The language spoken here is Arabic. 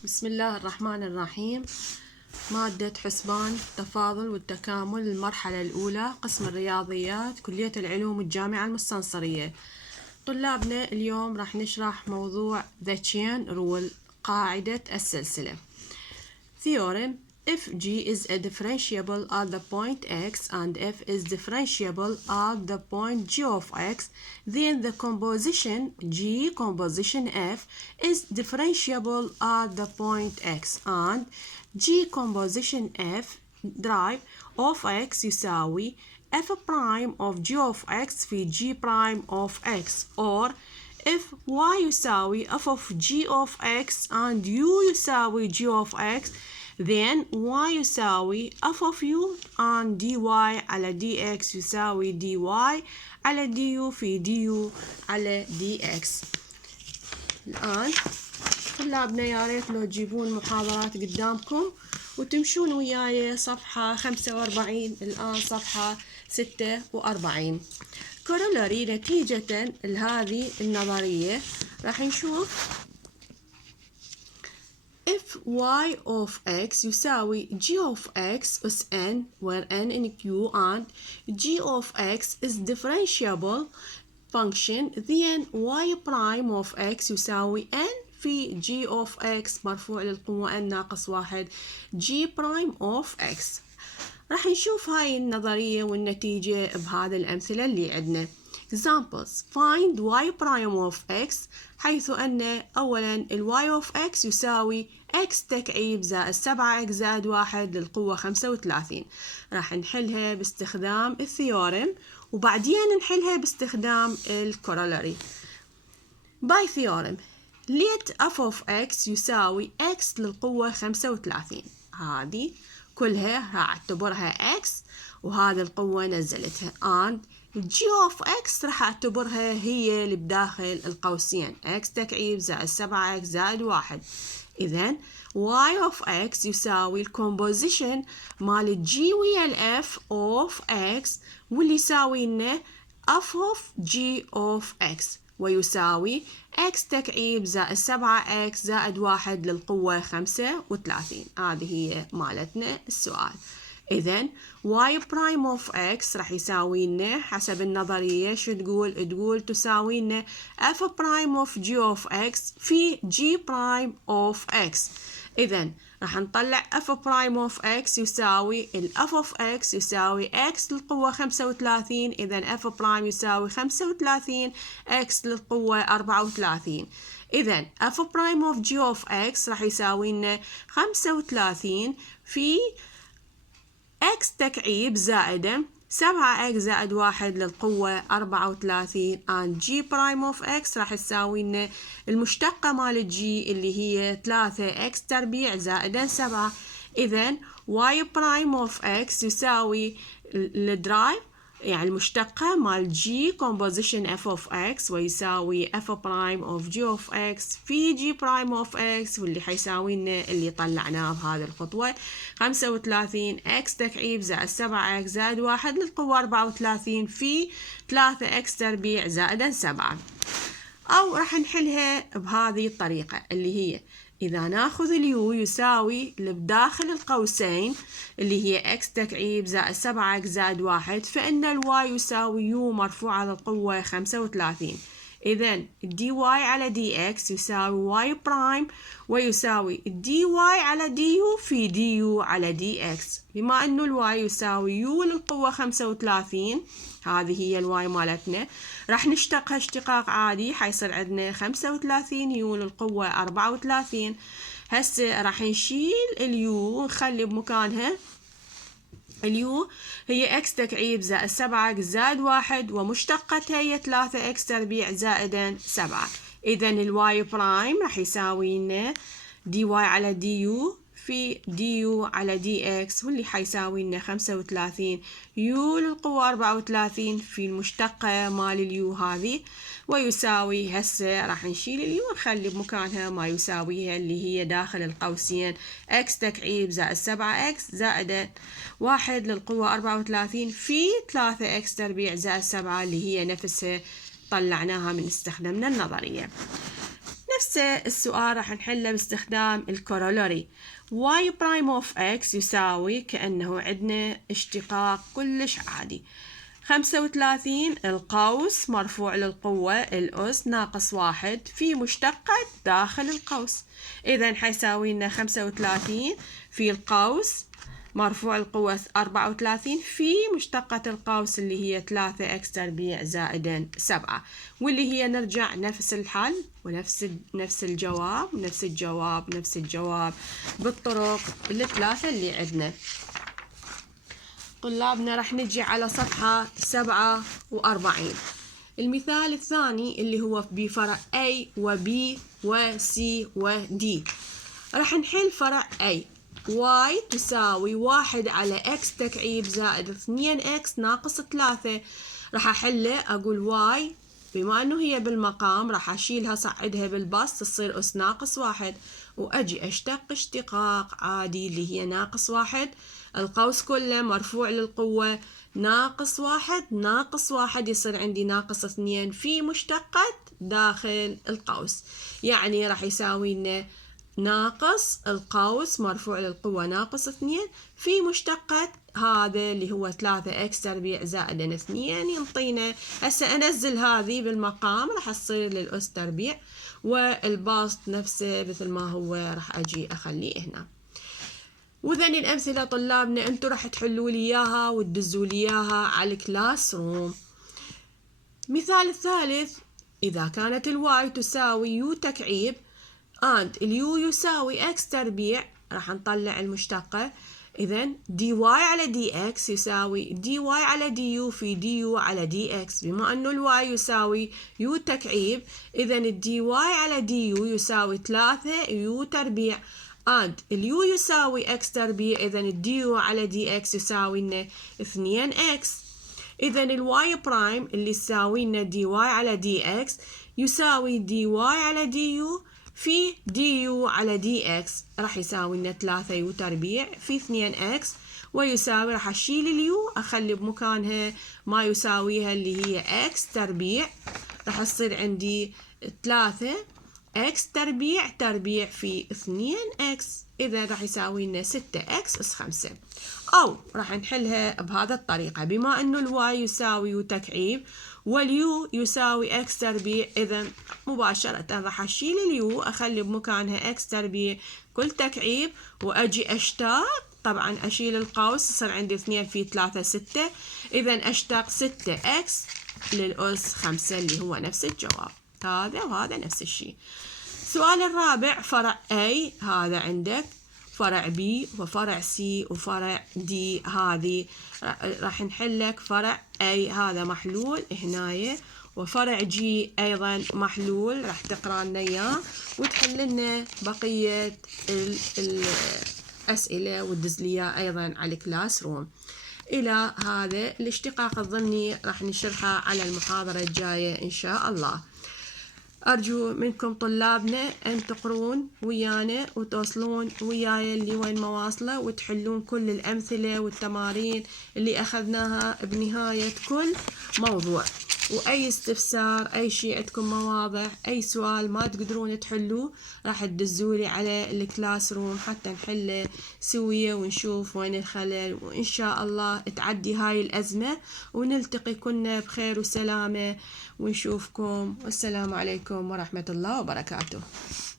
بسم الله الرحمن الرحيم. مادة حسبان التفاضل والتكامل المرحلة الأولى قسم الرياضيات كلية العلوم الجامعة المستنصرية. طلابنا اليوم راح نشرح موضوع the chain rule قاعدة السلسلة. Theorem: if G is a differentiable at the point X and F is differentiable at the point G of X, then the composition G composition F is differentiable at the point X and G composition F drive of X يساوي F prime of G of X في G prime of X, or if Y يساوي F of G of X and U يساوي G of X, then Y يساوي F of U and dy على dx يساوي dy على du في du على dx. الآن طلابنا يا ريت لو تجيبون المحاضرات قدامكم وتمشون وياي صفحة 45 الآن صفحة 46. كورولاري نتيجة لهذه النظرية راح نشوف if y of x يساوي g of x أس n where n in q and g of x is differentiable function, then y prime of x يساوي n في g of x مرفوع للقوة n ناقص 1 g prime of x. راح نشوف هاي النظرية والنتيجة بهذا الأمثلة اللي عندنا. Examples: find y prime of x حيث أن أولا ال y of x يساوي x تكعيب زائد 7x زائد 1 للقوة 35. راح نحلها باستخدام الثيورم وبعدين نحلها باستخدام الكورولاري. by theorem let f of x يساوي x للقوة 35. هذه كلها راح اعتبرها x وهذه القوة نزلتها and g of x راح اعتبرها هي اللي بداخل القوسين x تكعيب زائد 7x زائد 1. إذن y of x يساوي الكومبوزيشن مال g ويا ال f of x واللي يساوي لنا f of g of x ويساوي x تكعيب زائد 7x زائد 1 للقوة 35. هذه هي مالتنا السؤال. إذن y prime of x راح يساوي لنا حسب النظرية شو تقول؟ تقول تساوي لنا f prime of g of x في g prime of x. إذن راح نطلع f prime of x يساوي ال f of x يساوي x للقوة 35. إذن f prime يساوي 35 x للقوة 34. إذن f prime of g of x راح يساوي لنا 35 في x تكعيب زائد 7x زائد 1 للقوة 34 and g prime of x راح تساوي لنا المشتقة مال g اللي هي 3x تربيع زائد 7. إذن y prime of x يساوي الدرايف يعني المشتقة مال g composition f of x ويساوي f prime of g of x في g prime of x واللي حيساوي لنا اللي طلعناه بهذه الخطوة 35 x تكعيب زائد 7x زائد 1 للقوة 34 في 3x تربيع زائد 7. أو راح نحلها بهذه الطريقة اللي هي إذا ناخذ اليو يساوي اللي بداخل القوسين اللي هي x تكعيب زائد 7x زائد 1 فإن الواي يساوي يو مرفوعة للقوة 35. إذن dy على dx يساوي y برايم ويساوي dy على du في du على dx. بما أنه الواي يساوي يو للقوة 35 هذه هي الواي مالتنا راح نشتقها اشتقاق عادي حيصير عندنا 35 يو للقوة 34. هسه راح نشيل اليو نخلي بمكانها اليو هي x تكعيب زائد 7x زائد 1 ومشتقتها هي 3x تربيع زائد 7. إذن الواي برايم راح يساوي لنا dy على du في du على dx واللي حيساوي لنا 35 يو للقوة 34 في المشتقة مال اليو هذه ويساوي هسه راح نشيل اليو ونخلي بمكانها ما يساويها اللي هي داخل القوسين x تكعيب زائد 7x زائد 1 للقوة 34 في 3x تربيع زائد 7 اللي هي نفسها طلعناها من استخدمنا النظرية. نفس السؤال راح نحله باستخدام الكورولاري. y prime of x يساوي كأنه عندنا اشتقاق كلش عادي. 35 القوس مرفوع للقوة الأس ناقص 1 في مشتقة داخل القوس. إذن حيساوي لنا 35 في القوس مرفوع القوة 34 في مشتقة القوس اللي هي 3x تربيع زائدا 7، واللي هي نرجع نفس الحل ونفس الجواب بالطرق الثلاثة اللي عندنا. طلابنا راح نجي على صفحة 47. المثال الثاني اللي هو بفرع A و B و C و D. راح نحل فرع A. y تساوي 1 على x تكعيب زائد 2x ناقص 3. راح أحله أقول y بما أنه هي بالمقام راح أشيلها صعدها بالبسط تصير أس ناقص 1، وأجي أشتق اشتقاق عادي اللي هي ناقص 1. القوس كله مرفوع للقوة ناقص 1 يصير عندي ناقص 2 في مشتقة داخل القوس، يعني راح يساوي لنا ناقص القوس مرفوع للقوة ناقص 2 في مشتقة هذا اللي هو 3x تربيع زائدا 2 ينطينا. هسه أنزل هذه بالمقام راح تصير للأس تربيع، والبسط نفسه مثل ما هو راح أجي أخليه هنا. وذني الأمثلة طلابنا أنتوا راح تحلوا لي إياها وتدزوا لي إياها على الكلاس روم. مثال الثالث، إذا كانت الواي تساوي يو تكعيب and اليو يساوي x تربيع، راح نطلع المشتقة. إذن dy على dx يساوي dy على du في du على dx. بما أنه الواي يساوي يو تكعيب إذن الdy على du يساوي 3 يو تربيع and اليو يساوي x تربيع، إذن الdu على dx يساوي لنا 2x. إذن الواي برايم اللي يساوي لنا dy على dx يساوي dy على du في du على dx راح يساوي لنا 3 يو تربيع في 2x، ويساوي راح أشيل اليو أخلي بمكانها ما يساويها اللي هي x تربيع، راح تصير عندي 3 x تربيع في 2x، إذا راح يساوي لنا 6x أس 5. أو راح نحلها بهذا الطريقة، بما أنه الواي يساوي يو تكعيب واليو يساوي x تربيع، إذا مباشرة راح أشيل اليو أخلي بمكانها x تربيع كل تكعيب، وأجي أشتق طبعا أشيل القوس يصير عندي 2 في 3 6، إذا أشتق 6x للأس 5 اللي هو نفس الجواب. هذا وهذا نفس الشيء. السؤال الرابع فرع A، هذا عندك فرع B وفرع C وفرع D. هذه راح نحلك فرع A هذا محلول هنايا، وفرع G أيضا محلول راح تقرأ لنا إياه وتحل لنا بقية الأسئلة وتدز لي أيضا على الكلاس روم. إلى هذا الاشتقاق الضمني راح نشرحه على المحاضرة الجاية إن شاء الله. أرجو منكم طلابنا أن تقرون ويانا وتوصلون وياي اللي وين ما واصلة وتحلون كل الأمثلة والتمارين اللي أخذناها بنهاية كل موضوع. وأي استفسار أي شيء عندكم ما واضح أي سؤال ما تقدرون تحلوه راح تدزولي على الكلاس روم حتى نحله سوية ونشوف وين الخلل، وإن شاء الله تعدي هاي الأزمة ونلتقي كلنا بخير وسلامة ونشوفكم، والسلام عليكم ورحمة الله وبركاته.